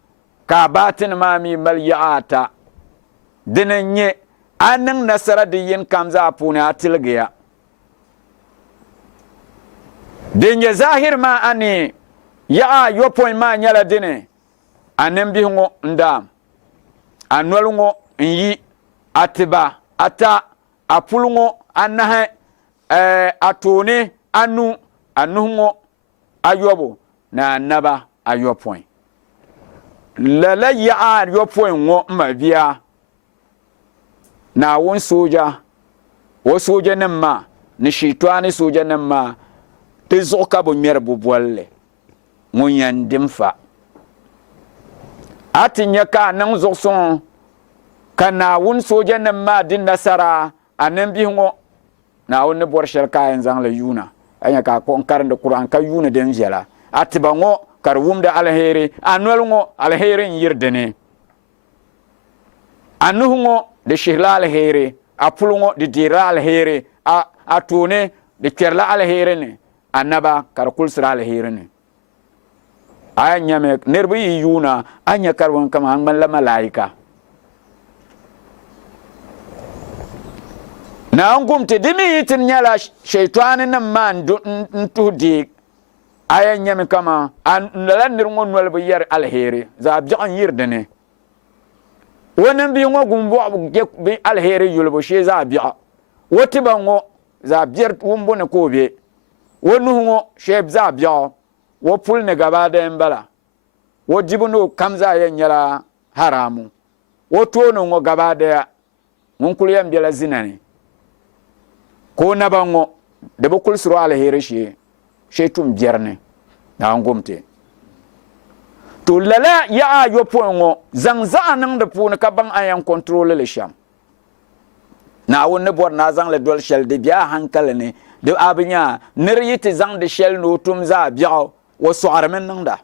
ka batin mami mal yaata dinanye anan nasara de yin kamza puna atilgiya denye zahir ma ani ya yo point ma nyala dine anem bi ngo ndam anwal ngo yi atiba ata apulungo anahe atone anu ngo ayobo na naba ayo point lala ya yo point ngo mabia na won soja wo soja nan ma ni shitwani soja nan ma te zoka bo mer bo bolle mun yandim fa atinya ka nan zokson kana wun soja nan ma din nasara anan bi ngo na won ne bor shel ka en zang la yuna anya ka kon karande qur'an ka yuna den jela atiba ngo kar wumda alheri anwel ngo alheri yirdene anu ngo de shihla alheri apulungo de dira alheri atune de kerla alheri ne annaba karkul sira alheri anya me nerbi yuna anya karwan kama an la malaika na ngum te dimi yitin nyala shaytan nan man ntu di aya nyame kama an lan nirngon wal bi yar alheri za bi'an yirdene wonan bi ngo gumbo bi alheri yulbo she za bi'a woti bango za bier wumbo ne ko be wonu ngo sheb za bi'a wo pul ne gaba da mbala wo jibuno kamza ya nyala haramu wo tono ngo gaba da mun kuliyam bela zinani ko na bango de bokul suru alheri she tum bierne na ngumte to lala ya yo pongo zangza nan da puna ka ban ayan control le sham na won ne bor na zang le dol shel de biya hankal ne de abinya ner yiti zang de shel no tum za biya wo su'ar men nan da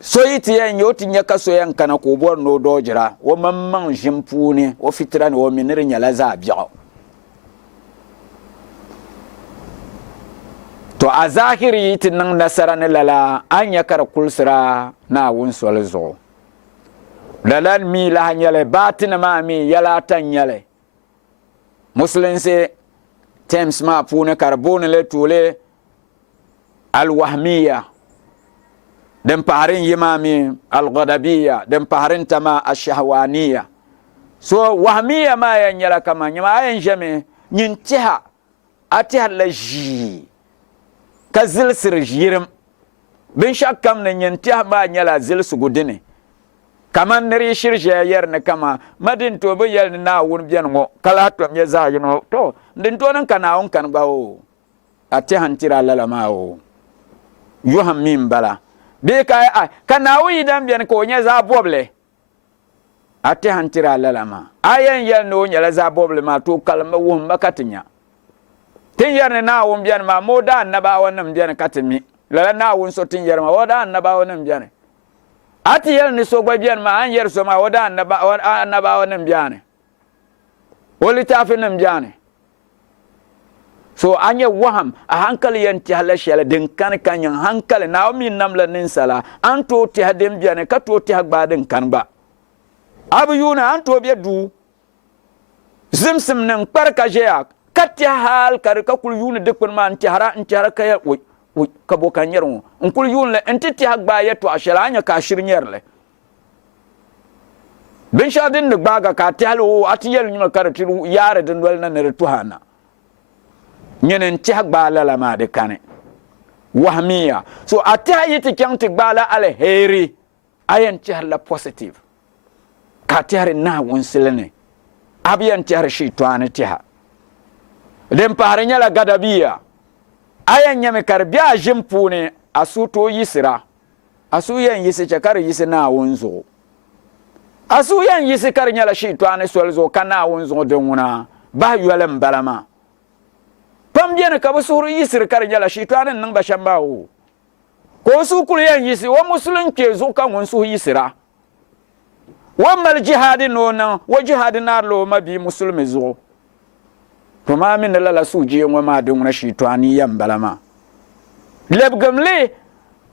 so yiti yan yoti nya ka so yan kana ko bor no do jira wo mamman jimpuni wo fitran wo minir nya la za biya to a zahiri yiti nan nasara ne lala an yakar kulsira na wun solzo lalan mi la hanyale batin ma mi yala tanyale muslinse tems ma pune karbone le tule alwahmiya dem paharin yimami alghadabiyya dem paharin tama ashahwaniya so wahmiya ma yanyala kama nyama ayen jame nyintiha atiha la ji ka zilsir yirim bin shakam ne nyintiha ma nyala zilsu gudine kaman neri shirje yer ne kama madin to be yel na won bien ngo kala to me za yino to ndin to nan kana on kan bawo ati hantira lala mawo yoham mim bala be kai ai kana wi dan bien ko nya za boble ati hantira lala ma ayen yel no nya la za boble ma to kalma wo makatinya tin yer ne na won bien ma moda na ba wonam bien katimi lala na won so tin yer ma woda na ba wonam bien ati yel ni so gba bian ma an yer so ma woda annaba wonan biane woli tafi nan biane so anye waham a hankali yanti halashela den kan yan hankali na mi namla nin sala an to ti hadem biane ka to ti hagba den kan ba abu yuna an to be du zimsim nan parka jeak katti hal kar ka kul yuna de kun man ti hara ka ya ka bo kan yerwo nkul yunle entiti hagba yeto ashelanya ka shirnyerle bin shadin de baga ka talo atiyel nyima karatiru yare den wal na ne tuhana nyenen ti hagba lala ma de kane wahmiya so ata yiti kyangti gbala alheri ayan la positive ka tihar na wunsilene abiyan tihar shaytan tiha dem parenya la gadabiya ayan nyame karbiya jimpune asuto yisira asu yan yisi chakar yisi na wunzo asu yan yisi karnya la shaytan solzo kana wunzo denguna ba yualam balama pam biene ka busuru yisir karnya la shaytan nan ba shambawo ko su kul yan yisi wa musulun ke zo kan wunsu yisira wa mal jihadin nona wa jihadin na lo mabi musulmi zo to ma min la suje wa ma dun na shaytani yan balama lebgamle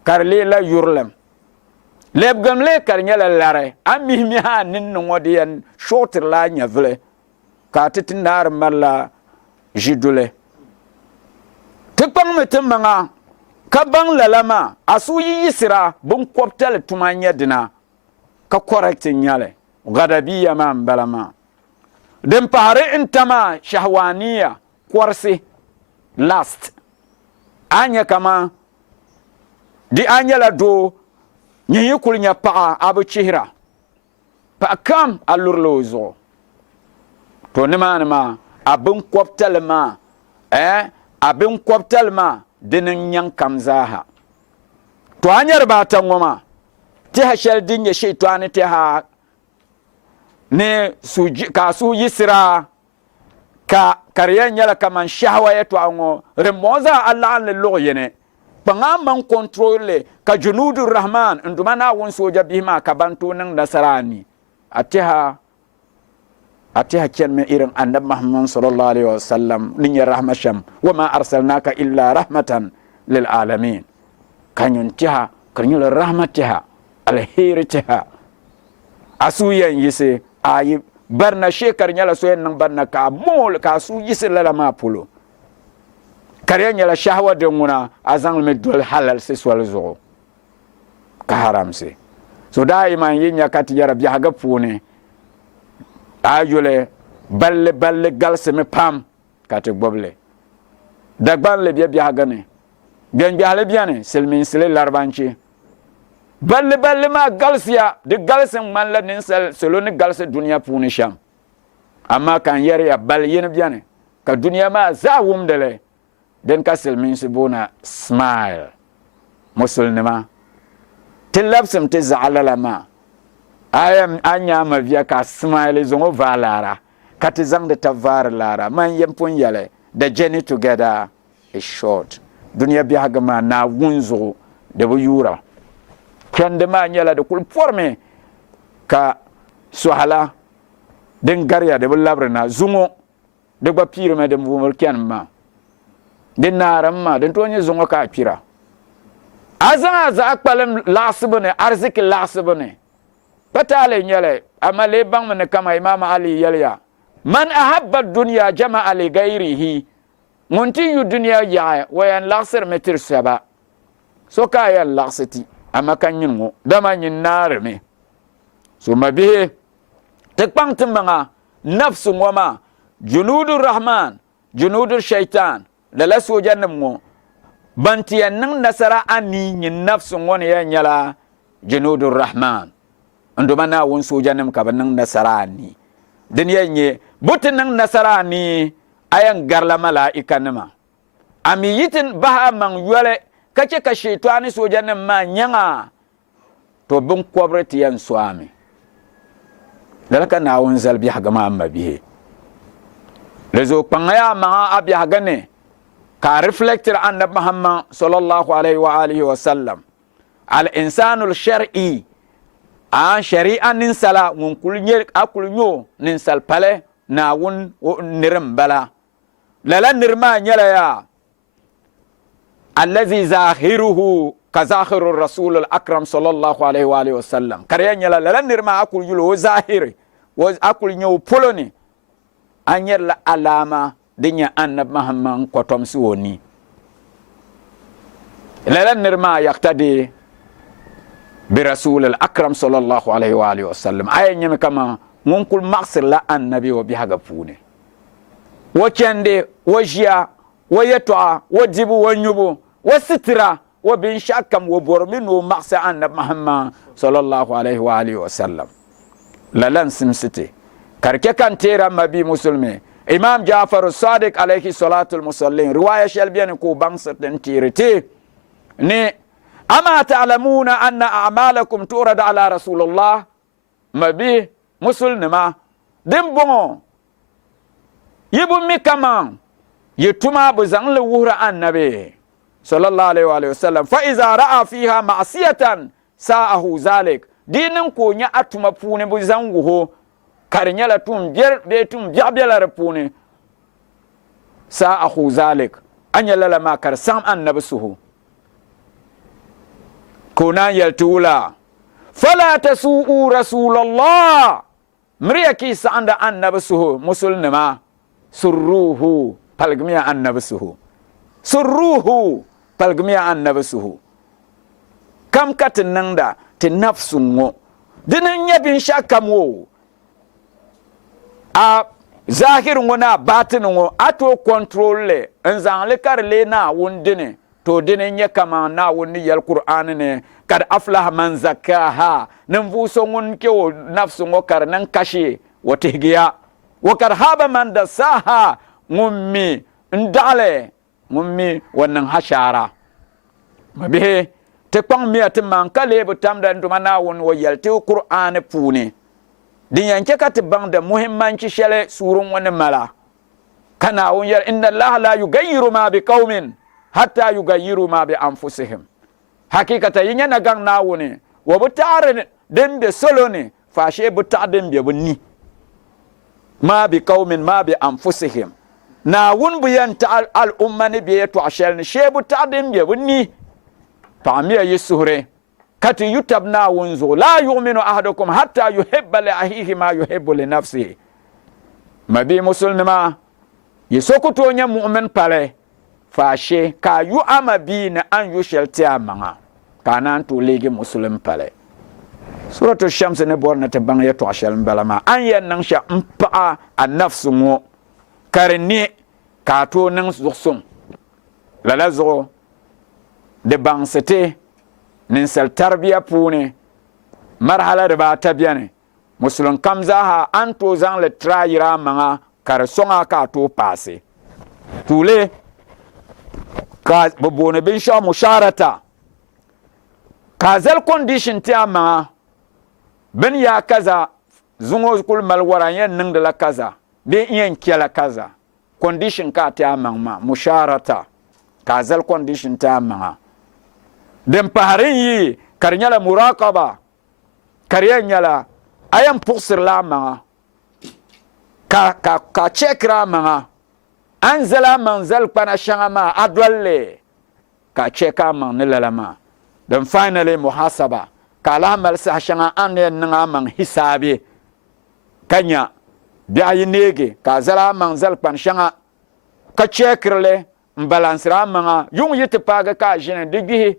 karle la yurlam lebgamle karnya la lare amihmi ha nin ngodiyan shotir la nyavle ka titinar malla jidule tikpang metemanga kabang lalama asu yisira bun koptal tumanya dina ka correct nyale gadabiya ma balama dem pare intama shahwaniya korsi last anya kama di anya la do nyi kulnya pa abu chihra pa kam alurlozo to ne ma abin koptal ma abin koptal ma dinin yan kamzaha to hanyar batan goma ti hashal din ya shaytani ti ha ne ka su yisra ka karyan yala kaman shahwa ya to ango remoza Allah an lo yene panga man controle ka junudur rahman nduma na won soja bihima ka bantu nan nasarani atiha ken me irin annab Muhammad sallallahu alaihi wasallam ninya rahmasham wama arsalnaka illa rahmatan lil alamin kanyun tiha kanyul rahmatiha alhiratiha asuyan yise ayi barna shekar nyala soyen nan barna ka mol ka su yise la ma pulo kare nyala shahwa de nguna azang me dol halal se swal zo ka haram se so daiman yinya kati yara bi haga pune ayole balle galse me pam kate boble dagban le bia hagane bien biale biane selmin sele larbanchi balle ma galsia de galse man la nin selo ne galse dunia puni sham amma kan yare ya bal yen biane ka dunia ma za wumdele den ka selmin se bona smile musulma tilabsam te zalala ma ayam anyama via ka smile zongo valara katizang de tavar lara man yempon yale the journey together is short dunia biya gama na wunzo de buyura kende ma nyala de kul forme ka sohala den garya de labrena zungo de ba pire me de mumul kenma den naramma den tonye zungo ka pira aza akpalem lasbone arzik lasbone patale nyale amale bangmane kama imam ali yalya man ahabba dunya jama'a li ghairihi munti yu dunya ya wayan lasir metir saba so kaya lasiti amakanyin ngo dama nyin narme so mabihe tekpang timbanga nafsu ngoma junudur rahman junudur shaitan lala sojanam ngo bantiyan nang nasara ani nyin nafsu ngone ya nyala junudur rahman nduma na won sojanam ka banang nasarani duniya nye butin nang nasarani ayan garla malaika nama ami yitin baha man yole kace ka shaytani sojanam ma nyanga to bun kobrati yan swami dalaka na won zalbi hagama amma bihe lezo pangaya ma abi hagane ka reflector annab muhammad sallallahu alaihi wa alihi wa sallam al insanul shar'i a shari'a nin sala mun kulnye akulnyo nin sal pale na won nirim bala lala nirma nyala ya allazi zahiruhu ka zahiru rasul al akram sallallahu alaihi wa alihi wasallam kare nyala lala nirma akul yulo zahiri wa akul nyo poloni anyer la alama dinya annab muhammad kotom si woni lala nirma yaqtadi برسول الأكرم صلى الله عليه وآله وسلم أي نيم كما ممكن مقصر لا النبي وبيها فونه وكندي وجيا ويتوع وجيبو ونيبو wa sitira wa bin shakam wa bormin wa maksa annab Muhammad sallallahu alaihi wa alihi wa sallam lalan simsite karke kan tera mabi musulmi imam Jafar as-Sadiq alaihi salatu al-musallin riwaya shalbiyan ko bangsat den tirete ne ama ta'lamuna anna a'malakum turad ala rasulullah mabi musulma dem bon yibu mi kama yituma buzang le wuhra annabi sallallahu alaihi wa sallam fa iza ra'a fiha ma'siyatan sa'ahu zalik dinin ko nya atuma pune buzang wuho karinya la tum bier be tum biabela repune sa'ahu zalik anya la ma kar sam annabi suhu kuna yaltula fala tasu'u rasulullah mriyaki sa'anda annabi suhu musulma surruhu palgmiya annabi suhu surruhu palgmiya annabi suhu kam katin nanda ti nafsun ngo dinin yabin shakam wo a zahir ngo na batin ngo ato control le nzang le kar le na wundine to dinin ya kama na wundi yal qur'an ne kad aflah man zakaha nan vuso ngun ke wo nafsun ngo kar nan kashi wotigiya wakar haba man da saha ngummi ndale ngummi wannan hashara mabihe te kwang mi atman kale butam da nduma na won wo yalte qur'an puni din yanke ka te bang da muhimmanci shele surun wani mala kana won yar inna allaha la yughayyiru ma biqaumin hatta yughayyiru ma bi anfusihim hakikata yinya na gang na woni wo butare dembe solone fashe buta dembe bunni ma bi qaumin ma bi anfusihim na wun buyan ta al ummani bi to ashel ni shebu ta dem bi bunni famiya yisuhre kati yutabna wunzu la yu'minu ahadukum hatta yuhibba li ahihi ma yuhibbu li nafsihi mabi musulma yisokuto nya mu'min pale fashe ka yu amabi na an yushel tiamanga kanan to legi muslim pale suratu shams ne borna te bang ya to ashal balama an yan nan sha mpa an-nafsu mo karni ka to nan zuxum la lazo de bang sete nin sal tarbiya pune marhala de ba tabiane musulun kamzaha an to zan le trayira manga kar songa ka to passe tule ka bobone bin sha musharata kazal condition ti ama ben ya kaza zungo kul malwara yan ning de la kaza be yen kela kaza condition ka ta amama musharata kazal condition ta amama dem paharin yi karnyala muraqaba karyanyala ayam pursir la manga ka chekra manga anzala manzal pana shangama adwalle ka cheka man nilalama then finally muhasaba kala mal sa shanga an nga man hisabi kanya biayi nege ka zala man zal pan shanga ka chekrele mbalansra manga yung yete paga ka jene digi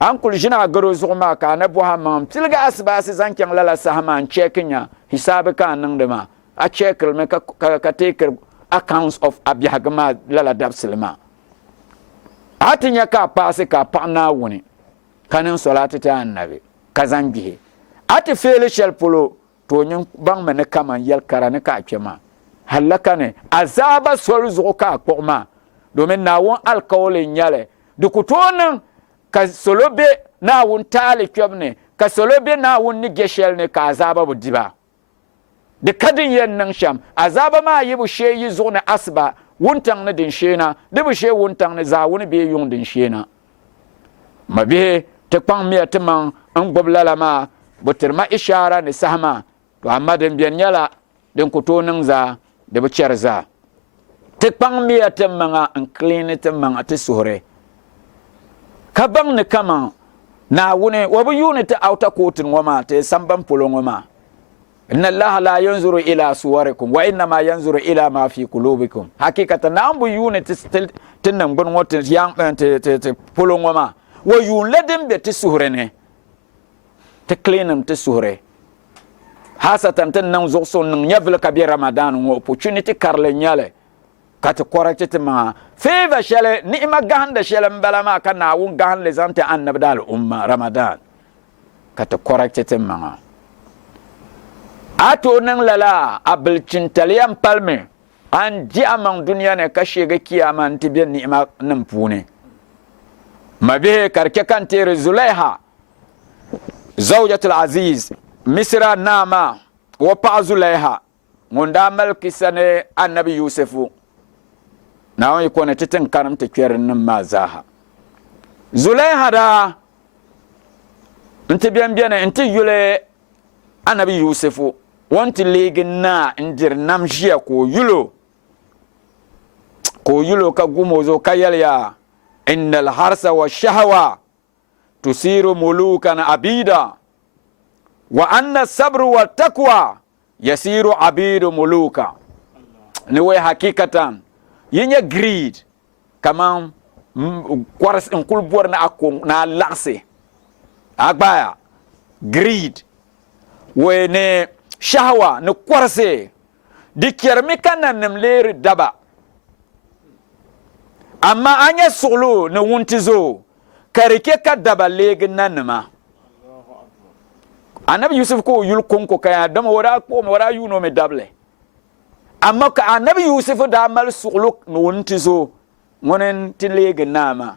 an kul jina garo zuma ka na buha man tilga asbasi zankyang lala sahman cheknya hisabi ka nan dema a chekrel me ka take accounts of abiyagma lala dabsilma atinya ka pase ka pana woni kanin salati ta annabi kazangihe ati fele shel polo to nyin bang mene kama yel karane ka kema halaka ne azaba sol zo ka kokma domin nawon alkawle nyale dukutonin ka solobe nawon tale kyobne ka solobe nawon ni geshel ne ka azaba budiba de kadin yen nan sham azaba ma yibu sheyi zo ne asba wuntang ne din shena de bu she wuntang ne za woni be yung din shena mabe te kpang mi atman an gobla ma butirma ishara ni sahma to amma den biyan yala den kuto nan za de bucer za te kpang mi atman an clean te man ate suhre ka bang ne kama na wune wabu yuni te auta kotin wama te samban pulon wama inna allaha la yanzuru ila suwarikum wa inna ma yanzuru ila ma fi qulubikum hakikatan na ambu yuni te nan gon wotin yang te pulon wama wa yun ladin be ti suhrene te cleanum te suhre hasatan tan nan zo son nan yavel ka bi ramadan ngo opportunity karle nyale ka ti correct ti maŋa favor shɛli ni'ima gahanda shɛli n bala maa ka naawuni gahinli zaŋ ti annabi da al'umma ramadan ka ti correct ti maŋa a to niŋ lala a bilchintali yɛn palimi an di a maŋ duniya ni ka sheegi kiyama n ti be ni'ima nim puuni ma bihi ka di chɛ kan teeri zulaiha zawjatul aziz misra naama wa paɣa zulaiha ŋun daa mali kisa ni annabi yusufu naawuni yi kɔni ti tin karim ti kpɛri nim maa zaaha zulaiha daa n ti biɛni n ti yuli annabi yusufu wɔn ti leegi naa n diri nam ʒiya ka o yulo ka gumo zo ka yɛliya inna alharsa wa shahawa tusiru mulukan abida wa anna sabru wa taqwa yasiru abidu muluka ni wai hakikatan yinya greed kaman kwaras in kulbuwar na akon na lakse agbaya greed wai ne shahwa ni kwarse dikiyar mikanan nimleri daba amma anya sulu ni wuntizo karike ka daba legi nanima annabi yusuf ko yul konko kaya dama wara yuno me dable amma ka annabi yusuf da mal sulu no wuntizo wonen ti legi nama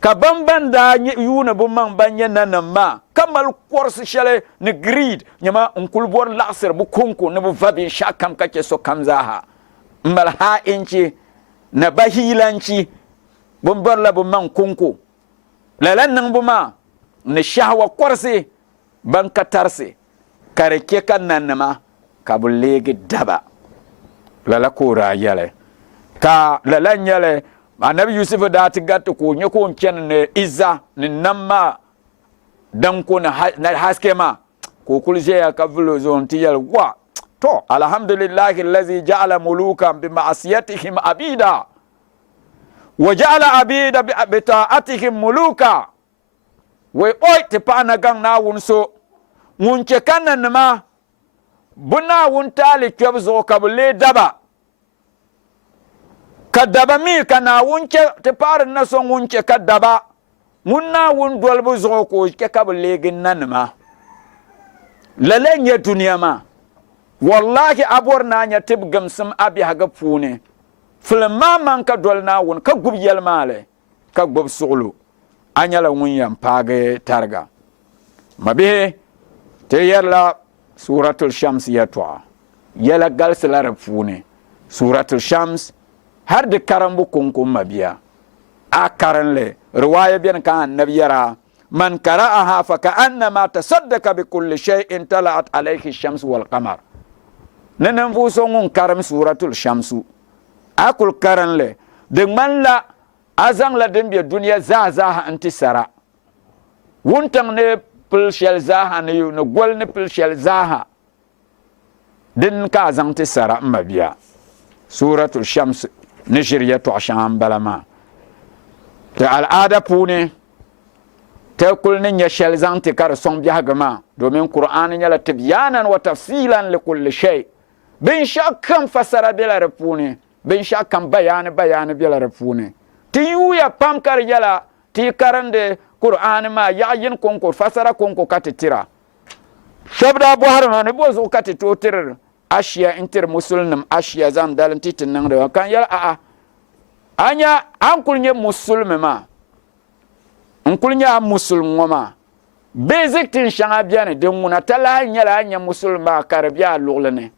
ka bamban da yuna bu man banya nanama kamal course shale ni greed nyama unkulbor laser bu konko ne bu vabi shakam kake so kamzaha mbal ha inci na bahilanci bumbar la bu man konko lalan nan bu ma ni shahwa course ban katarse kare ke kan nanama ka bu legi daba lala ko ra yale ka lalan yale annabi yusuf da ta gatta ko nye ko ken ne izza ni namma dan ko na haske ma ko kulje ya ka vulo zon tiyal wa to alhamdulillahi allazi ja'ala mulukan bi ma'asiyatihim abida wa ja'ala abida bi ta'atihim muluka we oi te pana gang na wunso munche kanan ma buna wun tali kyabzo kabule daba kadaba mi kana wunche te par na so wunche kadaba munna wun dolbu zo ko ke kabule gin nanma lalenye duniya ma wallahi abor na nya tib gamsam abi haga pune filma man ka dolna wun ka gub yelmale ka gub suglu anyala wun yam page targa mabe te yerla suratul shams yatwa yala galsala pune suratul shams har da karambu kunkun mabiya a karanle riwaya biyan kan annabi yara man qara'aha fa ka'annama tasaddaqa bi kulli shay'in tala'at alayhi ash-shams wal qamar nanan fu songun karam suratul shamsu akul karanle de man la azang la dembe duniya za antisara wuntang ne pil shel zaha ne yu no gol ne pil shel zaha din ka zang tisara mabiya suratul shams ni shirya to shan balama ta al'ada pune ta kulnin ya shel zan ti kar son biya gama domin qur'ani ya la tibyanan wa tafsilan li kulli shay bin shakkan fasara bila rafune bin shakkan bayani bila rafune ti yuya pam kar yala ti karande qur'ani ma ya yin konko fasara konko katitira shabda buhar no ne bozo katitotir ashiya inter musulnum ashiya zam dalan titin nan da kan yar a anya an kulnye musulme ma an kulnya musulmo ma basic tin shanga biane de muna tala nyala anya musulma karbiya luglene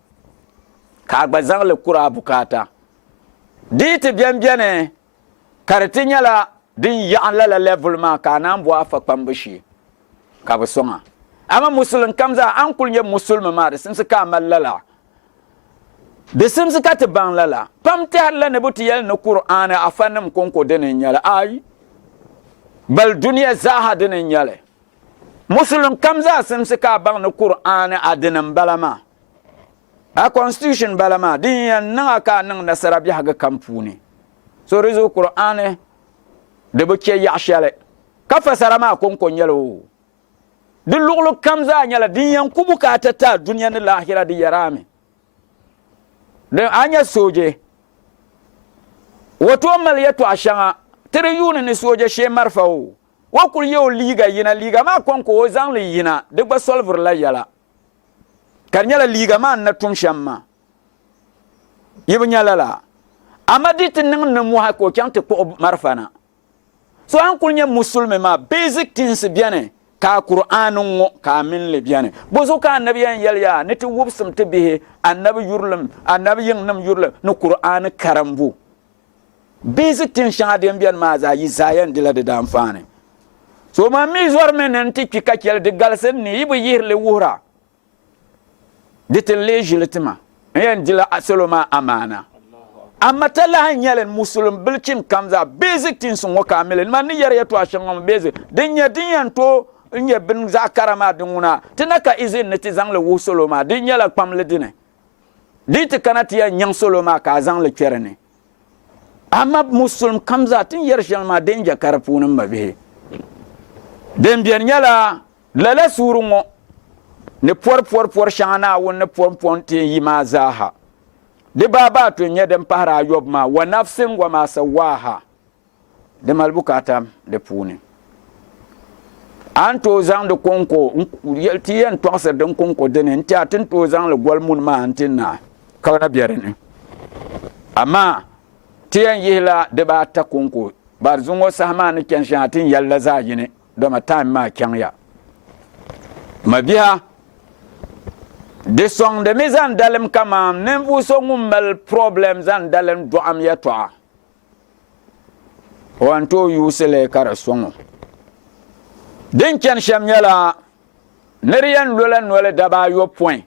ka gbazan le kura bukata dit biane karti nyala din ya la level ma kanan bo afa pambishi ka basonga ama musulun kamza an kulnye musulme ma da sun suka mallala de simsi ka ti baŋ lala pam tɛhiri la ni bi ti yɛli ni kur'ani afanim konko dini n nyɛli ayi bal duniya zaaha dini n nyɛli musulum kam zaa simsi ka baŋ ni kur'ani a dini n bala maa a constitution bala maa din yɛn niŋa ka a niŋ nasara biɛhigu kam puuni so di zuɣu kur'ani di bi chɛ yaɣa shɛli ka fasara maa konko nyɛli o di luɣulu kam zaa nyɛla din yɛn ku bukaata taa duniya ni lahira di yɛraami de anya soje woto mal yeto ashanga tere yuni ni soja she marfa o wa kul yo liga yina liga ma konko o zang li yina de gba solver la yala kar nyala liga ma na tum shamma yibu nyala la amadi tin ning mu ha ko kyante ko marfana so an kul nya musulme ma basic things biane ka qur'an ngo ka min le biane bozo ka annabi yan yalya ne ti wubsum te bihe annabi yurlum annabi yin nam yurlum no qur'an karambu basic things shade bian ma za yi zayan dila de dam fane so ma mi zor men en ti ka kel de galsen ni yibu yirle wura ditel legitima en dila asoloma amana amma tala nyalen musulum bilchin kamza basic things ngo kamelen man ni yare to ashangam basic dinya to nye bin zakarama dinguna tinaka izin neti zangle wusoloma dinya la pamle dine dit kanatiya nyang soloma ka zangle kwerene amma musulum kamza tin yar shalma denja karpunum mabe den bien nyala lala surungo ne por shana won ne ponte yima zaha de baba to nyedem para yob ma wa nafsin wa ma sawaha de malbukata de puni anto zang de konko yelti en to ser de konko de ne ntia tin to zang le golmun ma antinna kawna biyarene amma tiyan yihla de ba ta konko bar zungo sahma ne ken shatin yalla zajine do ma tam ma kyanya mabiha de song de mizan dalem kama nembu songum mal problems an dalem do am yatwa wanto yusele kara songo den ken shamyala neriyan lolan wala daba yo point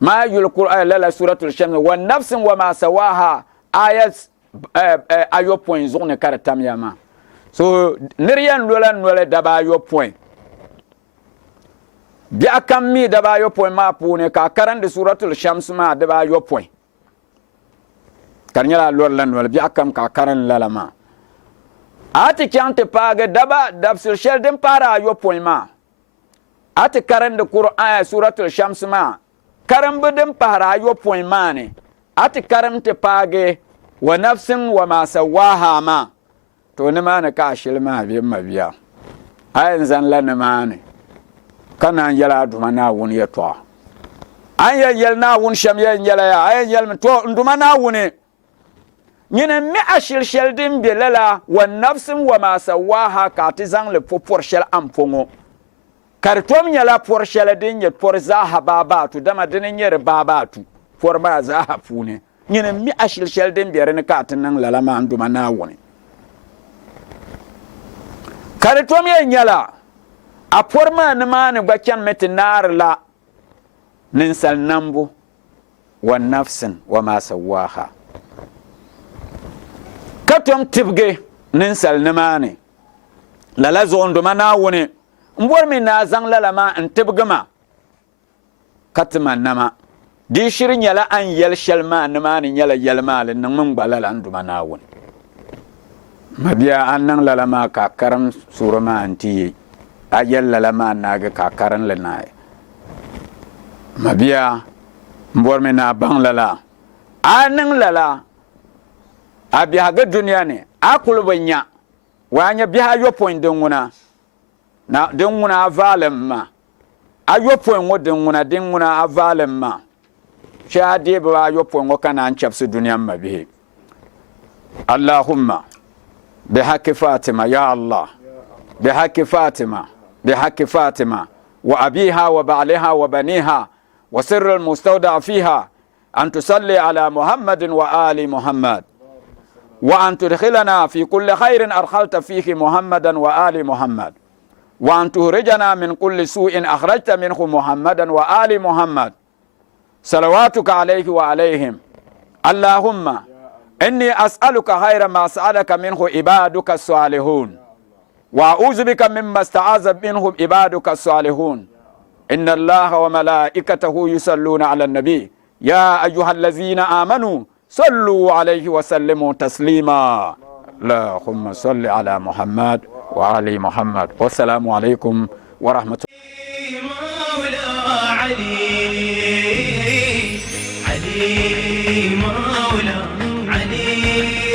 ma yul qur'an la suratul shams wa nafsin wa ma sawaha ayat ayo point zone kara tamyama so neriyan lolan wala daba yo point bi akam mi daba yo point ma pune ka karan de suratul shams ma daba yo point karnyala lolan wala bi akam ka karan lalama ati kyante paga daba dabsul shel dem para yo point ma ati karan de qur'an suratul shams ma karan bedem para yo point ma ne ati karan te page wa nafsin wa ma sawaha ma to ne ma ne ka shilma bi mabiya ayin zan lan ma ne kana yala duma na won ya to an yal na won sham ya yala ya ay yal to nduma na woni nyene mi ashil shel dim belala wan nafsin wa ma sawaha ka tizang le popor shel amfongo kartom nyala por shel din ye por zaha babatu dama din nyere babatu por ma zaha fune nyene mi ashil shel dim bere ne ka tinan lala ma nduma na woni kartom ye nyala a porma ne mane gbakan metinar la ninsal nambu wa nafsin wa ma sawaha katom tibge ninsal ne mane lala zondo mana woni mbor mi na zang lala ma antibgama katma nama di shirin yala an yel shalma ne mane yala yalma le nan mun balala nduma na woni mabiya annan lala ma ka karam surama antiye ayella lama naga ka karan le nae mabiya mborme na bang lala anang lala abiha ga duniya ne akulu banya wanya biha yo point denguna na denguna avalem ma ayo point wo denguna avalem ma sha de ba yo point wo kana an chapsu duniya mabihe allahumma bihaqi fatima ya allah bihaqi fatima بحق فاطمة وأبيها وبعلها وبنيها وسر المستودع فيها أن تصلي على محمد وآل محمد وأن تدخلنا في كل خير أرخلت فيه محمدا وآل محمد وأن تخرجنا من كل سوء أخرجت منه محمدا وآل محمد صلواتك عليه وعليهم اللهم إني أسألك خير ما سألك منه عبادك الصالحون وأعوذ بك مما استعاذ منه عبادك الصالحون إن الله وملائكته يصلون على النبي يا أيها الذين آمنوا صلوا عليه وسلموا تسليما اللهم صل على محمد وعلى محمد والسلام عليكم ورحمة الله. مولى علي مولى علي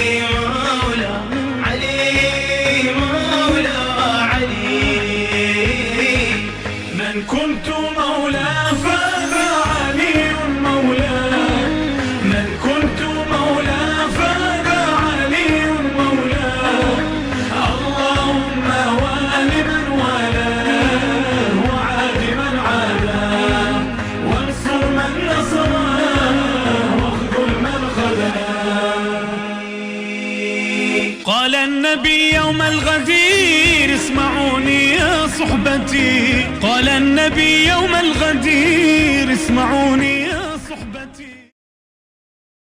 النبي يوم الغدير اسمعوني يا صحبتي، قال النبي يوم الغدير اسمعوني يا